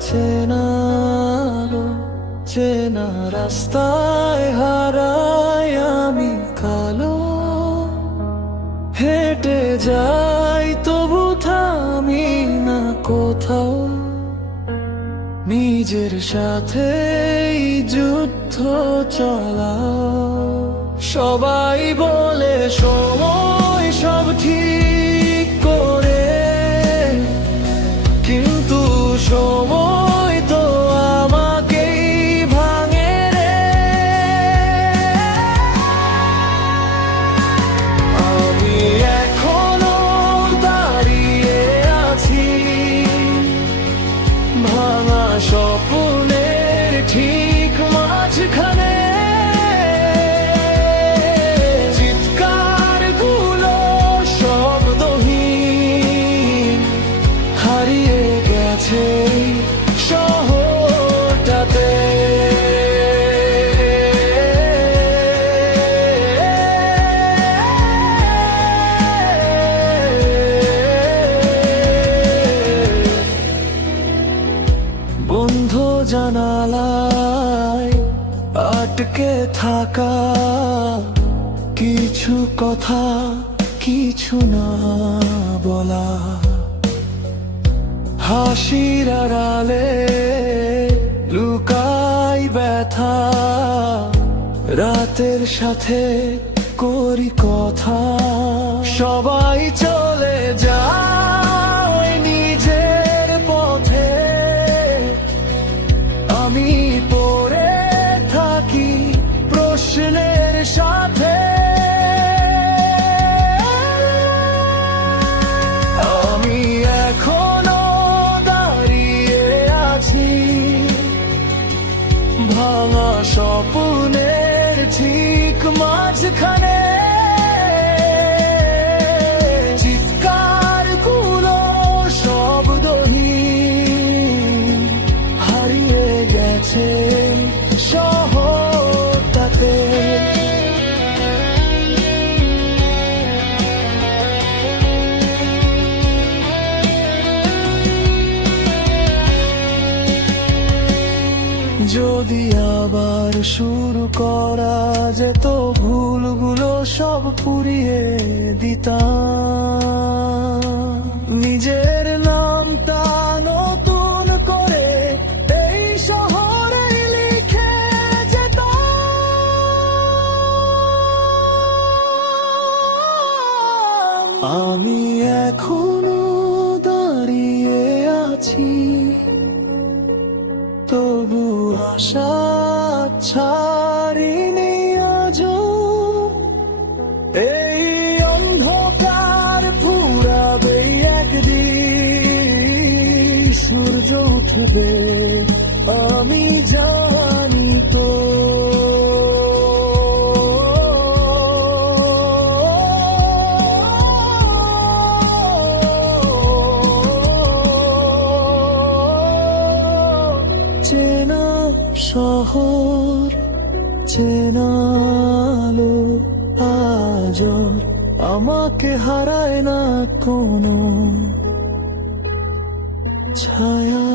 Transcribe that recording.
চেনা আলো, চেনা রাস্তায় হারাই আমি কালো। হেঁটে যাই তবু থামি না কোথাও। নিজের সাথে যুদ্ধ চলা। সবাই বলে ভাঙা স্বপ্নের জানালায় আটকে থাকা কিছু কথা কিছু না বলা। হাসির আড়ালে লুকাই ব্যথা। রাতের সাথে করি কথা। সবাই আমি পড়ে থাকি প্রশ্নের সাথে। আমি এখনও দাঁড়িয়ে আছি ভাঙা স্বপ্নের ঠিক মাঝখানে। যদি আবার শুরু করা যেত ভুলগুলো সব পুড়িয়ে দিতাম। নিজের ছাড়িনি আজও। এই অন্ধকার ফুরাবে একদিন। সূর্য উঠবে আমি জানি তো। চেনা শহর না আজ আমাকে হারায় না কোনো ছায়া।